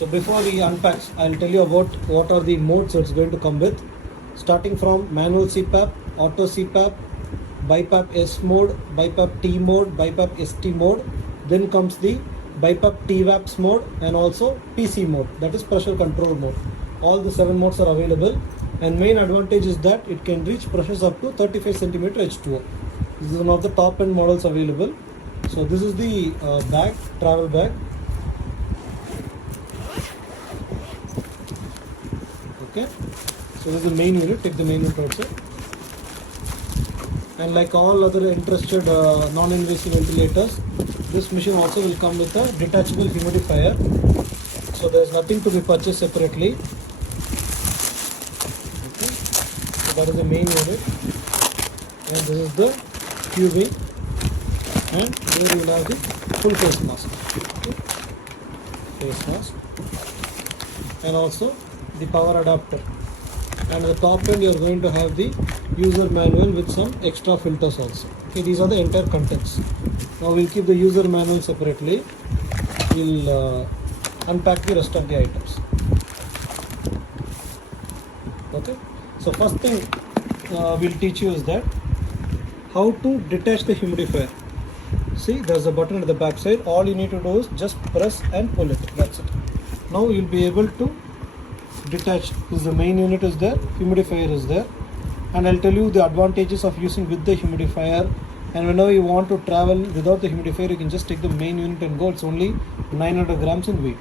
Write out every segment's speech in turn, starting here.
So before we unpack, I'll tell you about what are the modes it's going to come with. Starting from manual CPAP, auto CPAP, BiPAP S mode, BiPAP T mode, BiPAP ST mode. Then comes the BiPAP TVAPS mode and also PC mode, that is pressure control mode. All the 7 modes are available, and main advantage is that it can reach pressures up to 35 cm H2O. This is one of the top end models available. So this is the bag, travel bag. Okay, so this is the main unit. Take the main unit outside. And like all other interested non-invasive ventilators, this machine also will come with a detachable humidifier. So there is nothing to be purchased separately. Okay, so that is the main unit, and this is the tubing, and here you will have the full face mask. Okay, face mask, and also the power adapter. And at the top end you are going to have the user manual with some extra filters also. Okay, these are the entire contents. Now we'll keep the user manual separately. We'll unpack the rest of the items. Okay, so first thing we'll teach you is that how to detach the humidifier. See, there's a button at the back side. All you need to do is just press and pull it. That's it. Now you'll be able to detach. This is the main unit is there, humidifier is there, and I'll tell you the advantages of using with the humidifier. And whenever you want to travel without the humidifier, you can just take the main unit and go. It's only 900 grams in weight.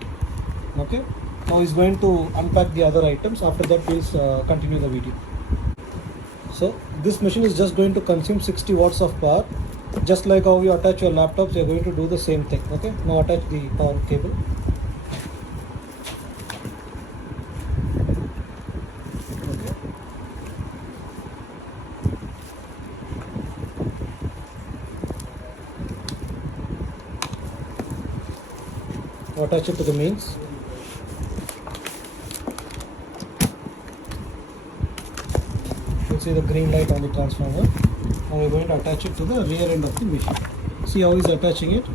Okay, now he's going to unpack the other items. After that we'll continue the video. So this machine is just going to consume 60 watts of power. Just like how you attach your laptops, you're going to do the same thing. Okay, now attach the power cable. Attach it to the mains. You'll see the green light on the transformer. Now we're going to attach it to the rear end of the machine. See how he's attaching it.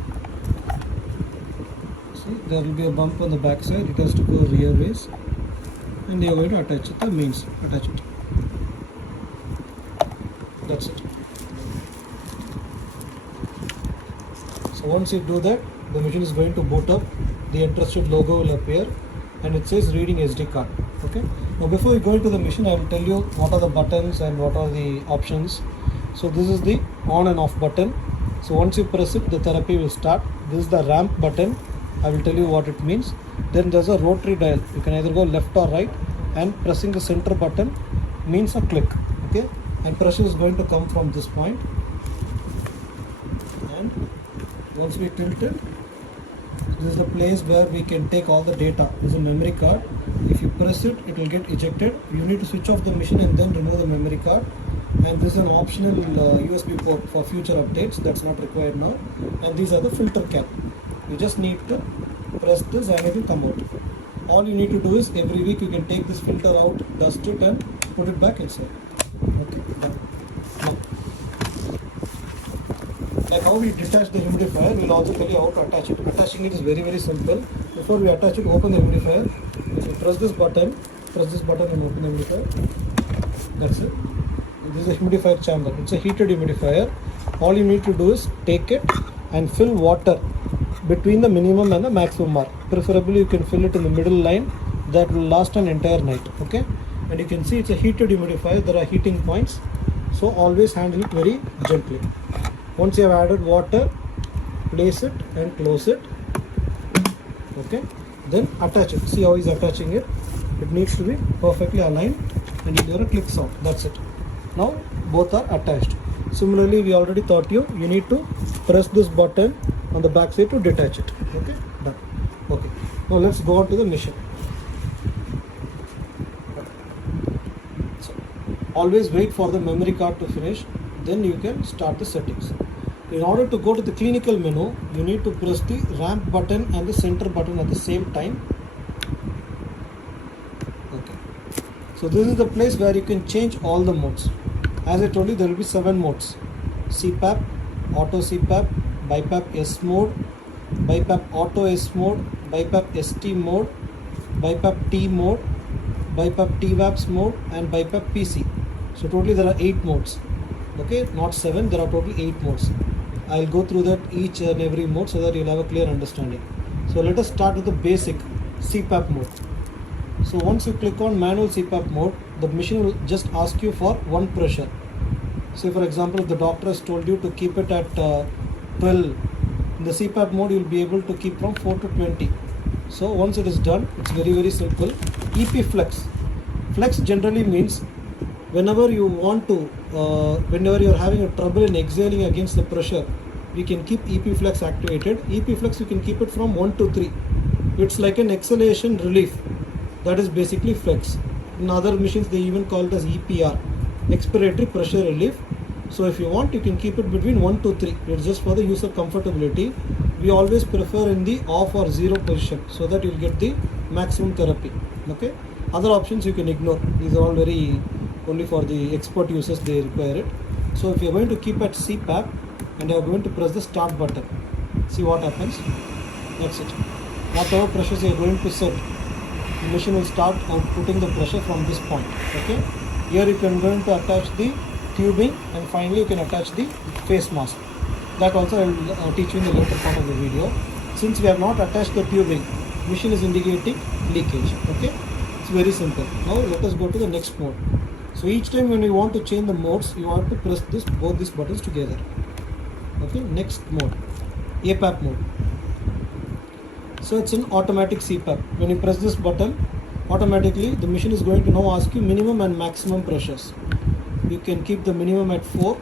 See, there will be a bump on the back side. It has to go rear ways, and you're going to attach it to the mains. Attach it. That's it. So once you do that, the machine is going to boot up. The interested logo will appear, and it says reading SD card. Okay, now before we go into the machine, I will tell you what are the buttons and what are the options. So this is the on and off button. So once you press it, the therapy will start. This is the ramp button. I will tell you what it means. Then there's a rotary dial. You can either go left or right, and pressing the center button means a click. Okay, and pressure is going to come from this point, and once we tilt it, this is the place where we can take all the data. This is a memory card. If you press it, it will get ejected. You need to switch off the machine and then remove the memory card. And this is an optional USB port for future updates. That's not required now. And these are the filter cap. You just need to press this and it will come out. All you need to do is every week you can take this filter out, dust it, and put it back inside. Okay, done. Now, like how we detach the humidifier, we'll also tell you how to attach it. Attaching it is very, very simple. Before we attach it, open the humidifier. So press this button and open the humidifier. That's it. This is a humidifier chamber. It's a heated humidifier. All you need to do is take it and fill water between the minimum and the maximum mark. Preferably you can fill it in the middle line. That will last an entire night. Okay, and you can see it's a heated humidifier. There are heating points, so always handle it very gently. Once you have added water, place it and close it. Okay, then attach it. See how he's attaching it. It needs to be perfectly aligned, and you hear a click sound. That's it. Now both are attached. Similarly, we already taught you need to press this button on the back side to detach it. Okay, done. Okay, now let's go on to the machine. So always wait for the memory card to finish, then you can start the settings. In order to go to the clinical menu, you need to press the ramp button and the center button at the same time. Okay, so this is the place where you can change all the modes. As I told you, there will be 7 modes: CPAP, Auto CPAP, BiPAP S mode, BiPAP Auto S mode, BiPAP ST mode, BiPAP T mode, BiPAP TVAPS mode, and BiPAP PC. So totally there are 8 modes. Okay, not 7, there are totally 8 modes. I'll go through that each and every mode so that you'll have a clear understanding. So let us start with the basic CPAP mode. So once you click on manual CPAP mode, the machine will just ask you for one pressure. Say for example, if the doctor has told you to keep it at 12, in the CPAP mode you'll be able to keep from 4 to 20. So once it is done, it's very simple. EP flex. Flex generally means whenever you want to, whenever you're having a trouble in exhaling against the pressure, we can keep EP flex activated. EP flex you can keep it from 1 to 3. It's like an exhalation relief. That is basically flex. In other machines they even call it as EPR, expiratory pressure relief. So if you want, you can keep it between 1 to 3. It's just for the user comfortability. We always prefer in the off or 0 position so that you'll get the maximum therapy. Okay. Other options you can ignore. These are all very only for the expert users, they require it. So if you're going to keep at CPAP and you're going to press the start button, see what happens. That's it. Whatever pressures you're going to set, the machine will start outputting the pressure from this point. Okay. Here you can going to attach the tubing, and finally you can attach the face mask. That also I will teach you in the later part of the video. Since we have not attached the tubing, machine is indicating leakage. Okay. It's very simple. Now let us go to the next mode. So each time when you want to change the modes, you have to press both these buttons together. Okay, next mode, APAP mode. So it's an automatic CPAP. When you press this button, automatically the machine is going to now ask you minimum and maximum pressures. You can keep the minimum at 4,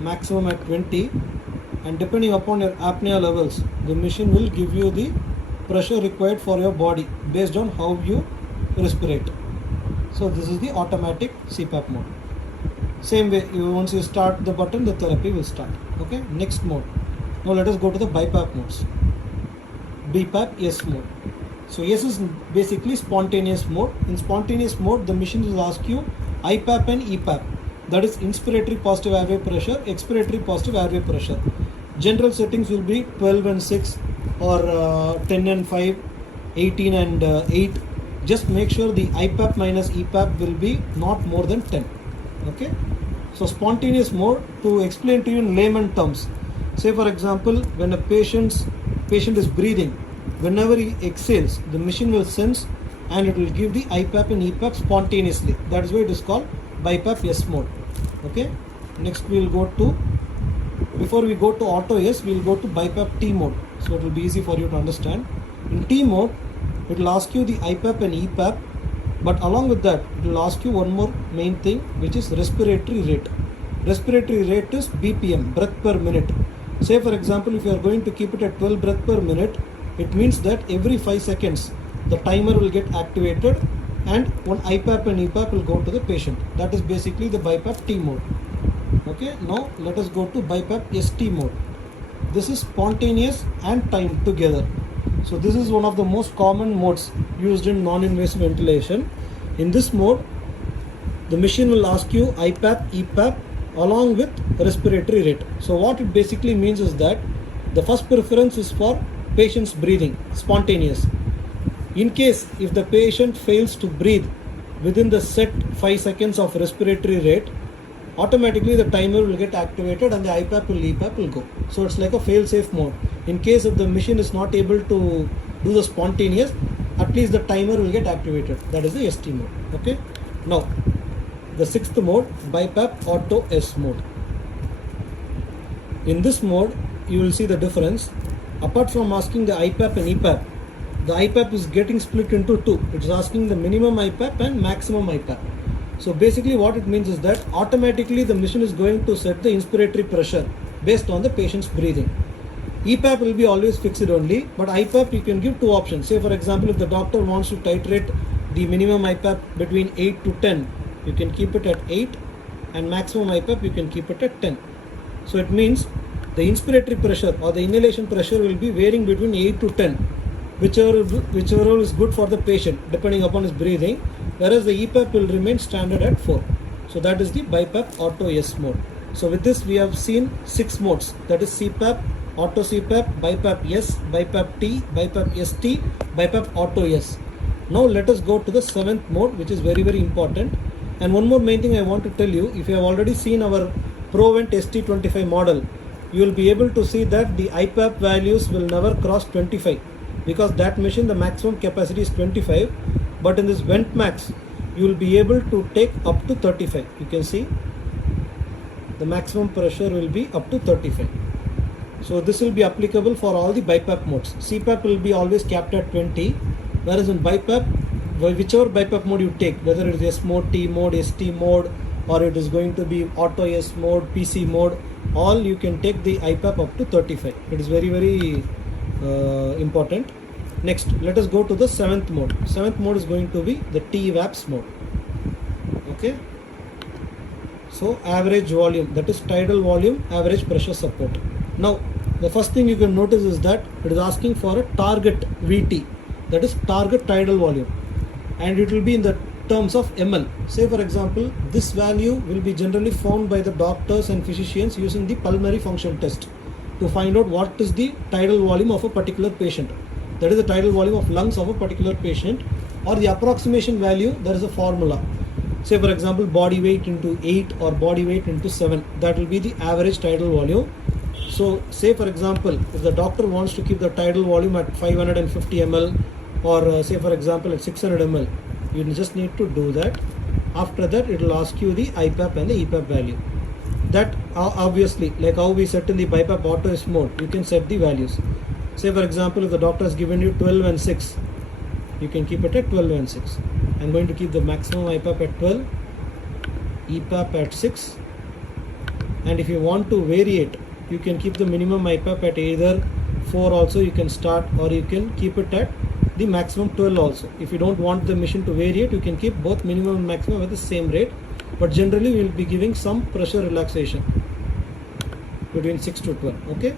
maximum at 20, and depending upon your apnea levels, the machine will give you the pressure required for your body based on how you respirate. So this is the automatic CPAP mode. Same way, once you start the button, the therapy will start. Okay, next mode. Now let us go to the BiPAP modes. BiPAP yes mode. So yes is basically spontaneous mode. In spontaneous mode, the machine will ask you IPAP and EPAP. That is inspiratory positive airway pressure, expiratory positive airway pressure. General settings will be 12 and 6 or 10 and 5, 18 and 8. Just make sure the IPAP minus EPAP will be not more than 10. Okay. So spontaneous mode, to explain to you in layman terms. Say for example, when a patient is breathing, whenever he exhales, the machine will sense and it will give the IPAP and EPAP spontaneously. That is why it is called BiPAP yes mode. Okay. Next we will go to, before we go to auto yes, we will go to BiPAP T mode. So it will be easy for you to understand. In T mode, it will ask you the IPAP and EPAP, but along with that, it will ask you one more main thing, which is respiratory rate. Respiratory rate is BPM, breath per minute. Say for example, if you are going to keep it at 12 breath per minute, it means that every 5 seconds, the timer will get activated and one IPAP and EPAP will go to the patient. That is basically the BiPAP T mode. Okay, now let us go to BiPAP ST mode. This is spontaneous and timed together. So this is one of the most common modes used in non-invasive ventilation. In this mode, the machine will ask you IPAP, EPAP along with respiratory rate. So what it basically means is that the first preference is for patient's breathing, spontaneous. In case if the patient fails to breathe within the set 5 seconds of respiratory rate, automatically the timer will get activated and the IPAP and EPAP will go. So it's like a fail-safe mode. In case if the machine is not able to do the spontaneous, at least the timer will get activated. That is the ST mode. Okay. Now, the 6th mode, BiPAP Auto S mode. In this mode, you will see the difference. Apart from asking the IPAP and EPAP, the IPAP is getting split into two. It's asking the minimum IPAP and maximum IPAP. So basically what it means is that automatically the machine is going to set the inspiratory pressure based on the patient's breathing. EPAP will be always fixed only, but IPAP you can give two options. Say for example, if the doctor wants to titrate the minimum IPAP between 8 to 10, you can keep it at 8, and maximum IPAP you can keep it at 10. So it means the inspiratory pressure or the inhalation pressure will be varying between 8 to 10, whichever is good for the patient depending upon his breathing, whereas the EPAP will remain standard at 4. So that is the BiPAP Auto S mode. So with this we have seen 6 modes, that is CPAP, Auto CPAP, BiPAP S, BiPAP T, BiPAP ST, BiPAP Auto S. Now let us go to the 7th mode, which is very, very important. And one more main thing I want to tell you, if you have already seen our ProVent ST25 model, you will be able to see that the IPAP values will never cross 25, because that machine, the maximum capacity is 25, but in this VentMax, you will be able to take up to 35. You can see the maximum pressure will be up to 35. So this will be applicable for all the BiPAP modes. CPAP will be always capped at 20, whereas in BiPAP, whichever BiPAP mode you take, whether it is S mode, T mode, ST mode, or it is going to be auto S mode, PC mode, all you can take the IPAP up to 35. It is very, very important. Next, let us go to the 7th mode. 7th mode is going to be the TVAPS mode. Okay. So average volume, that is tidal volume, average pressure support. Now, the first thing you can notice is that it is asking for a target VT, that is target tidal volume, and it will be in the terms of ml. Say for example, this value will be generally found by the doctors and physicians using the pulmonary function test to find out what is the tidal volume of a particular patient. That is the tidal volume of lungs of a particular patient, or the approximation value. There is a formula. Say for example, body weight into 8 or body weight into 7. That will be the average tidal volume. So say for example, if the doctor wants to keep the tidal volume at 550 ml, or say for example at 600 ml, you just need to do that. After that, it will ask you the IPAP and the EPAP value. That obviously, like how we set in the BiPAP auto S mode, you can set the values. Say for example, if the doctor has given you 12 and 6, you can keep it at 12 and 6. I'm going to keep the maximum IPAP at 12, EPAP at 6, and if you want to vary it, you can keep the minimum IPAP at either 4 also, you can start, or you can keep it at the maximum 12 also. If you don't want the machine to vary it, you can keep both minimum and maximum at the same rate, but generally we will be giving some pressure relaxation between 6 to 12. Okay,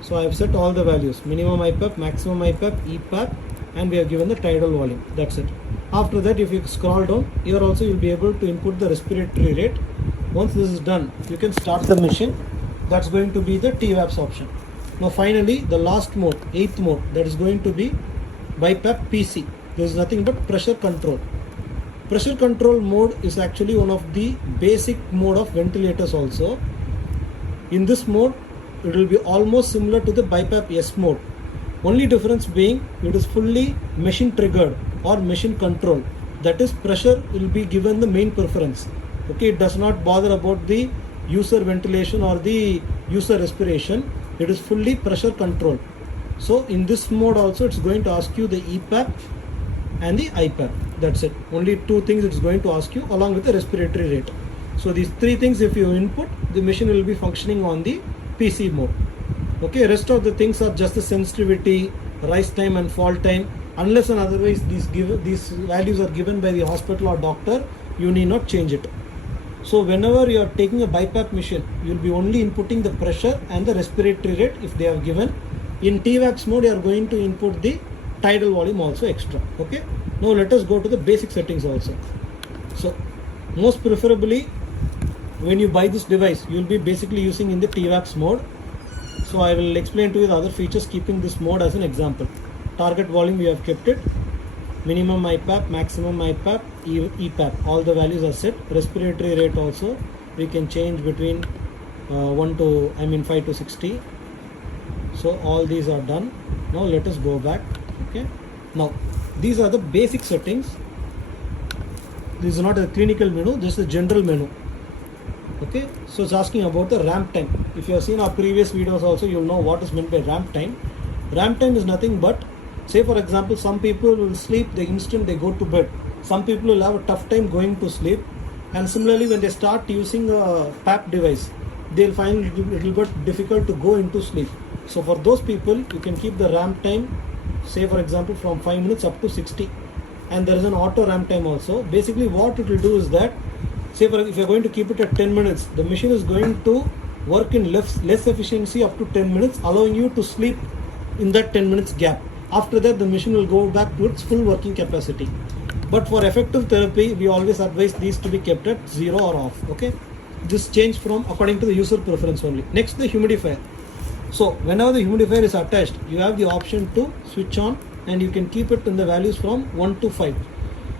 so I have set all the values: minimum IPAP, maximum IPAP, EPAP, and we have given the tidal volume. That's it. After that, if you scroll down, here also you will be able to input the respiratory rate. Once this is done, you can start the machine. That's going to be the TVAPS option. Now finally, the last mode, 8th mode, that is going to be BiPAP PC. There is nothing but pressure control. Pressure control mode is actually one of the basic mode of ventilators also. In this mode, it will be almost similar to the BiPAP S mode. Only difference being it is fully machine triggered or machine controlled. That is, pressure will be given the main preference. Okay, it does not bother about the user ventilation or the user respiration. It is fully pressure controlled. So in this mode also, it's going to ask you the EPAP and the IPAP. That's it. Only two things it's going to ask you, along with the respiratory rate. So these three things, if you input, the machine will be functioning on the PC mode. Okay, rest of the things are just the sensitivity, rise time and fall time. Unless and otherwise these values are given by the hospital or doctor, you need not change it. So whenever you are taking a BiPAP machine, you will be only inputting the pressure and the respiratory rate if they are given. In TVAPS mode, you are going to input the tidal volume also extra. Okay. Now let us go to the basic settings also. So most preferably, when you buy this device, you will be basically using in the TVAPS mode. So I will explain to you the other features keeping this mode as an example. Target volume, we have kept it. Minimum IPAP, maximum IPAP, EPAP, all the values are set. Respiratory rate also, we can change between 5 to 60. So all these are done. Now let us go back. Okay. Now these are the basic settings. This is not a clinical menu, this is a general menu. Okay. So it's asking about the ramp time. If you have seen our previous videos also, you will know what is meant by ramp time. Ramp time is nothing but, say for example, some people will sleep the instant they go to bed. Some people will have a tough time going to sleep. And similarly, when they start using a PAP device, they'll find it a little bit difficult to go into sleep. So for those people, you can keep the ramp time, say for example, from 5 minutes up to 60. And there is an auto ramp time also. Basically what it will do is that, say if you are going to keep it at 10 minutes, the machine is going to work in less efficiency up to 10 minutes, allowing you to sleep in that 10 minutes gap. After that, the machine will go back to its full working capacity. But for effective therapy, we always advise these to be kept at 0 or off. Okay, this change from according to the user preference only. Next, the humidifier. So whenever the humidifier is attached, you have the option to switch on and you can keep it in the values from 1 to 5.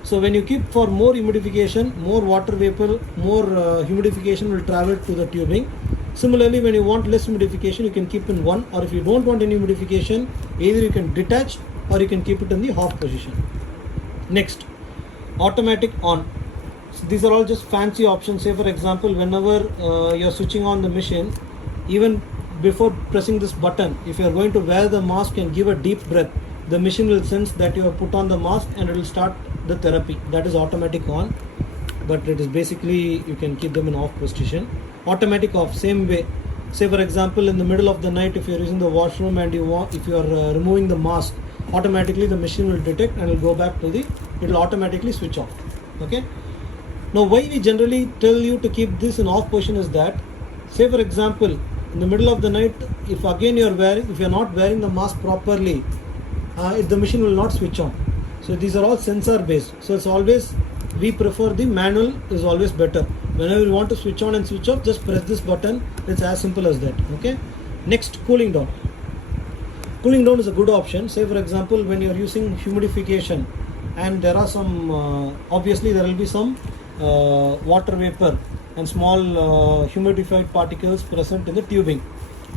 So when you keep for more humidification, more water vapor, more humidification will travel to the tubing. Similarly, when you want less humidification, you can keep in 1, or if you don't want any humidification, either you can detach or you can keep it in the off position. Next, automatic on. So these are all just fancy options. Say for example, whenever you're switching on the machine, even before pressing this button, if you're going to wear the mask and give a deep breath, the machine will sense that you have put on the mask and it will start the therapy. That is automatic on, but it is basically you can keep them in off position. Automatic off, same way. Say for example, in the middle of the night, if you're using the washroom and if you are removing the mask, automatically the machine will detect and will go back to it will automatically switch off. Okay. Now why we generally tell you to keep this in off position is that, say for example, in the middle of the night, if again if you're not wearing the mask properly, the machine will not switch on. So these are all sensor based. So it's always, we prefer the manual is always better. Whenever you want to switch on and switch off, just press this button. It's as simple as that. Okay. Next, cooling down. Cooling down is a good option. Say for example, when you're using humidification and there are some, obviously there will be some water vapor and small humidified particles present in the tubing.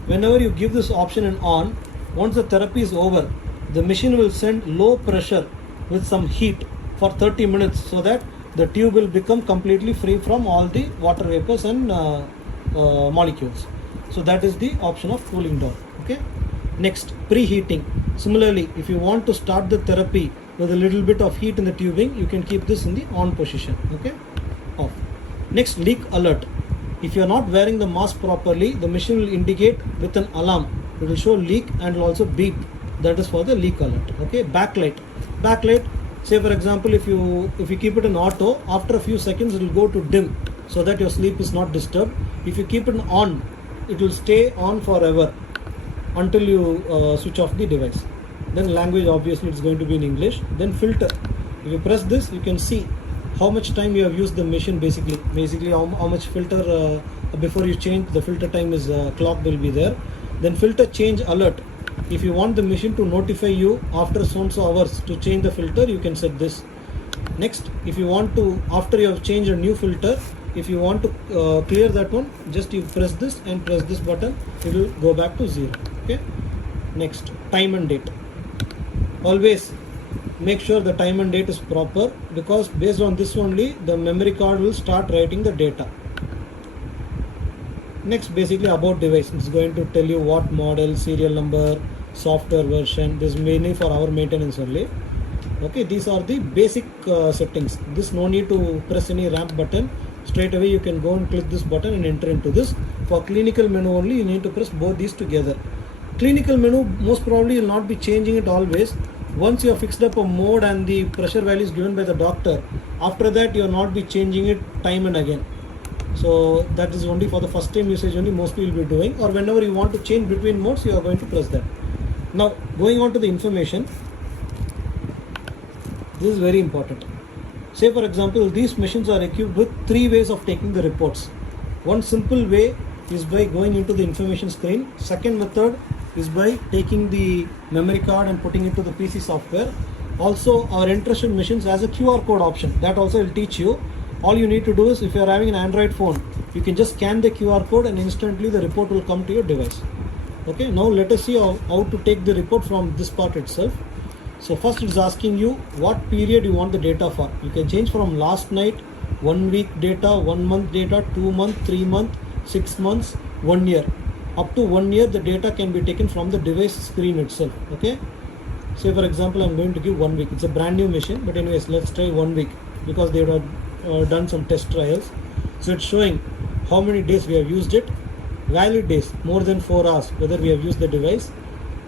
Whenever you give this option in on, once the therapy is over, the machine will send low pressure with some heat for 30 minutes so that the tube will become completely free from all the water vapors and molecules. So that is the option of cooling down. Okay. Next, preheating. Similarly, if you want to start the therapy with a little bit of heat in the tubing, you can keep this in the on position. Okay. Off. Next, leak alert. If you are not wearing the mask properly, the machine will indicate with an alarm. It will show leak and will also beep. That is for the leak alert. Okay. Backlight. Backlight. Say for example, if you keep it in auto, after a few seconds it will go to dim so that your sleep is not disturbed. If you keep it on, it will stay on forever until you switch off the device. Then language, obviously it's going to be in English. Then filter. If you press this, you can see how much time you have used the machine basically how much filter before you change the filter time is clocked will be there. Then filter change alert. If you want the machine to notify you after so and so hours to change the filter, you can set this. Next, if you want to, after you have changed a new filter, if you want to clear that one, just you press this and press this button, it will go back to 0. Okay. Next, time and date. Always make sure the time and date is proper, because based on this only the memory card will start writing the data. Next, basically about device. It's going to tell you what model, serial number, software version. This is mainly for our maintenance only. Okay, these are the basic settings. This no need to press any ramp button. Straight away you can go and click this button and enter into this. For clinical menu only, you need to press both these together. Clinical menu, most probably you will not be changing it always. Once you have fixed up a mode and the pressure value is given by the doctor, after that you will not be changing it time and again. So that is only for the first time usage only mostly you will be doing, or whenever you want to change between modes, you are going to press that. Now going on to the information, this is very important. Say for example, these machines are equipped with 3 ways of taking the reports. One simple way is by going into the information screen. Second method is by taking the memory card and putting it to the PC software. Also, our interested machines has a QR code option. That also will teach you. All you need to do is, if you are having an Android phone, you can just scan the QR code and instantly the report will come to your device. Okay, now let us see how to take the report from this part itself. So first it's asking you what period you want the data for. You can change from last night, 1 week data, 1 month data, 2 month, 3 month, 6 months, 1 year. Up to 1 year the data can be taken from the device screen itself. Okay. Say for example, I'm going to give 1 week. It's a brand new machine, but anyways, let's try 1 week because they have done some test trials. So it's showing how many days we have used it, valid days, more than 4 hours, whether we have used the device.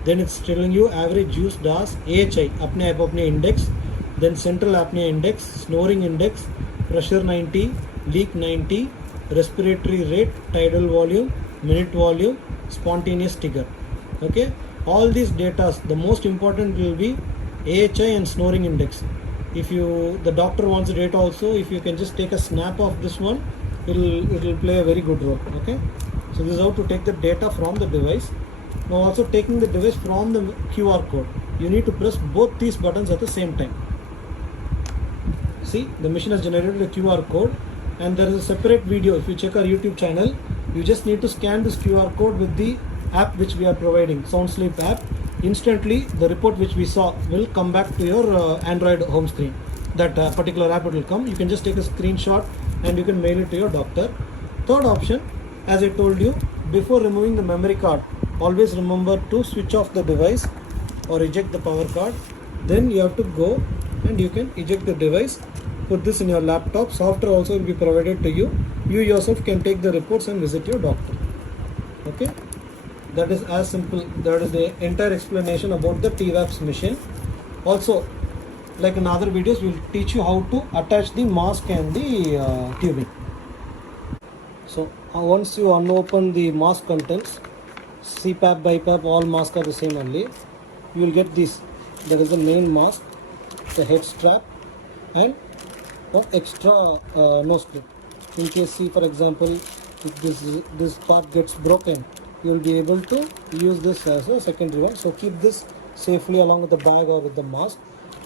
Then it's telling you average used hours, AHI, apnea hypopnea index, then central apnea index, snoring index, pressure 90, leak 90, respiratory rate, tidal volume, minute volume, spontaneous trigger. Okay, all these data, the most important will be AHI and snoring index. If the doctor wants the data also, if you can just take a snap of this one, it will play a very good role. Okay, so this is how to take the data from the device. Now also taking the device from the QR code. you need to press both these buttons at the same time. See, the machine has generated a QR code, and there is a separate video. If you check our YouTube channel, you just need to scan this QR code with the app which we are providing, SoundSleep app. Instantly, the report which we saw will come back to your Android home screen. That particular app will come. You can just take a screenshot and you can mail it to your doctor. Third option, as I told you, before removing the memory card, always remember to switch off the device or eject the power card. Then you have to go and you can eject the device, put this in your laptop. Software also will be provided to you. You yourself can take the reports and visit your doctor. Okay, that is as simple. That is the entire explanation about the TWAPS machine. Also, like in other videos, we will teach you how to attach the mask and the tubing. So once you unopen the mask contents, CPAP, BiPAP, all masks are the same only. You will get this. That is the main mask, the head strap, and the extra nose clip. In case, see for example, if this part gets broken, you will be able to use this as a secondary one. So keep this safely along with the bag or with the mask.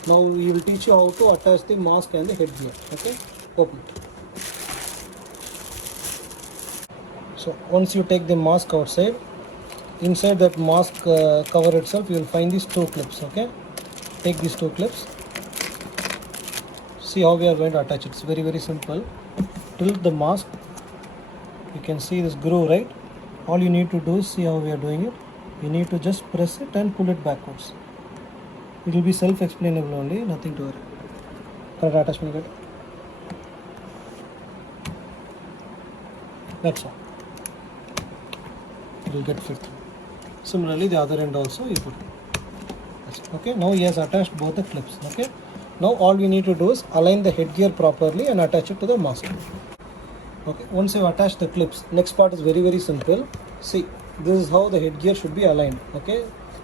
Now we will teach you how to attach the mask and the headgear. Okay, open. So once you take the mask outside, inside that mask cover itself, you will find these two clips. Okay, take these two clips. See how we are going to attach it. It's very, very simple. Tilt the mask. You can see this groove, right? All you need to do is see how we are doing it. You need to just press it and pull it backwards. It will be self-explainable only, nothing to worry. Correct attachment, get. That's all. It will get fit. Similarly, the other end also you put it. That's it. Okay. Now he has attached both the clips. Okay. Now all we need to do is align the headgear properly and attach it to the mask. Okay. Once you have attached the clips, next part is very, very simple. See, this is how the headgear should be aligned. Okay.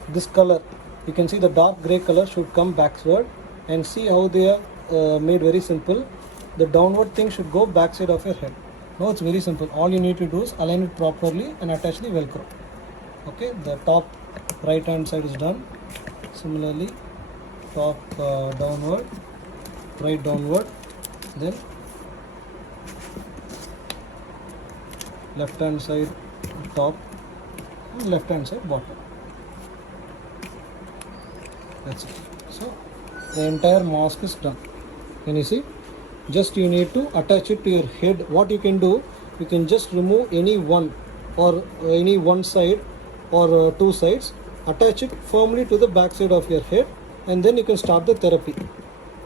This color, you can see the dark gray color should come backward, and see how they are made very simple. The downward thing should go backside of your head. Now it's very simple. All you need to do is align it properly and attach the velcro. Okay, the top right hand side is done. Similarly, top downward, right downward, then left hand side top, and left hand side bottom. That's it. So the entire mask is done. Can you see? Just you need to attach it to your head. What you can do, you can just remove any one or any one side or two sides, attach it firmly to the back side of your head, and then you can start the therapy.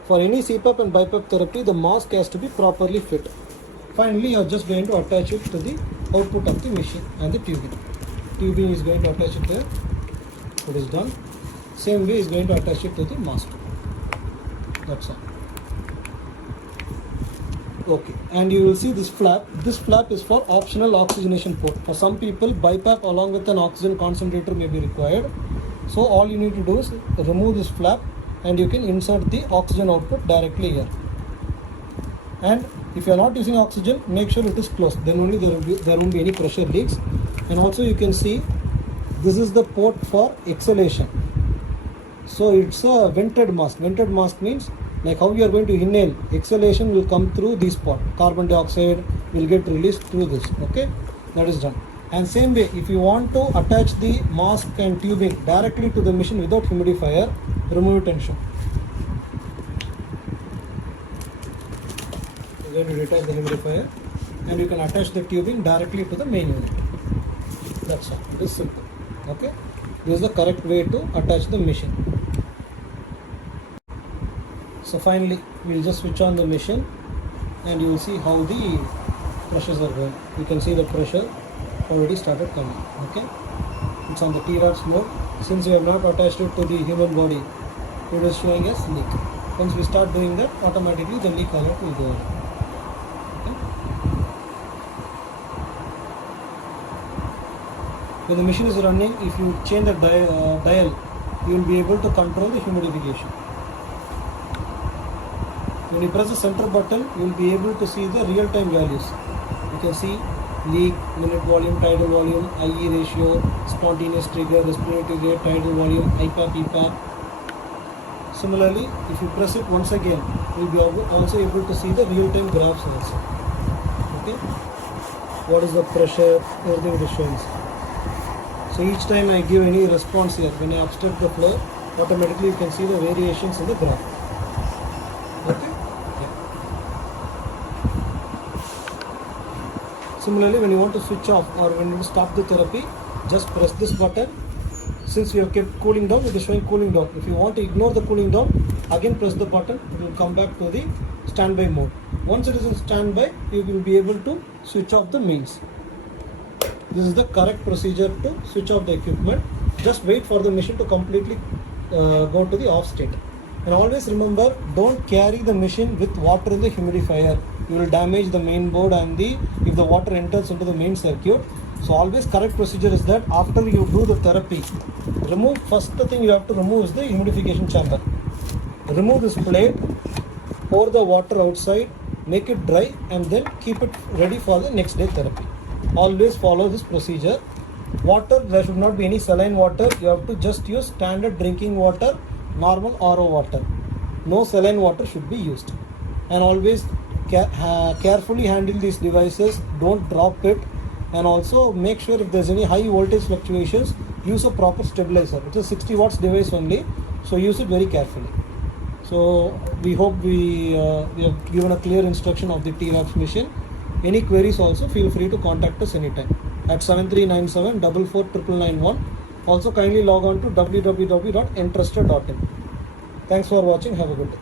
For any CPAP and BiPAP therapy, the mask has to be properly fit. Finally, you are just going to attach it to the output of the machine and the tubing. Tubing is going to attach it there. It is done. Same way is going to attach it to the mask. That's all. Okay, and you will see this flap. This flap is for optional oxygenation port. For some people, BiPAP along with an oxygen concentrator may be required. So all you need to do is remove this flap, and you can insert the oxygen output directly here. And if you are not using oxygen, make sure it is closed. Then only there won't be any pressure leaks. And also you can see this is the port for exhalation. So it's a vented mask. Vented mask means like how you are going to inhale, exhalation will come through this port. Carbon dioxide will get released through this. Okay, that is done. And same way, if you want to attach the mask and tubing directly to the machine without humidifier, remove it and show. You're going to detach the humidifier, and you can attach the tubing directly to the main unit. That's all. It is simple. Okay, this is the correct way to attach the machine. So finally, we will just switch on the machine, and you will see how the pressures are going. You can see the pressure already started coming. Okay, it's on the TWAPS mode. Since we have not attached it to the human body, it is showing us leak. Once we start doing that, automatically the leak alert will go away. Okay. When the machine is running, if you change the dial, you will be able to control the humidification. When you press the center button, you will be able to see the real-time values. You can see leak, minute volume, tidal volume, IE ratio, spontaneous trigger, respiratory rate, tidal volume, IPAP, EPAP, Similarly, if you press it once again, you'll be also able to see the real-time graphs also. Okay, what is the pressure, everything it is showing. So each time I give any response here, when I obstruct the flow, automatically you can see the variations in the graph. Okay. Yeah. Similarly, when you want to switch off or when you stop the therapy, just press this button. Since we have kept cooling down, it is showing cooling down. If you want to ignore the cooling down, again press the button, it will come back to the standby mode. Once it is in standby, you will be able to switch off the mains. This is the correct procedure to switch off the equipment. Just wait for the machine to completely go to the off state. And always remember, don't carry the machine with water in the humidifier. You will damage the main board and if the water enters into the main circuit. So always correct procedure is that after you do the therapy, first thing you have to remove is the humidification chamber. Remove this plate, pour the water outside, make it dry, and then keep it ready for the next day therapy. Always follow this procedure. Water, there should not be any saline water. You have to just use standard drinking water, normal RO water. No saline water should be used. And always carefully handle these devices. Don't drop it. And also make sure if there's any high voltage fluctuations, use a proper stabilizer. It's a 60 watts device only, so use it very carefully. So we hope we have given a clear instruction of the TVAPS machine. Any queries also, feel free to contact us anytime at 7397 449991. Also kindly log on to www.entrusted.in. Thanks for watching. Have a good day.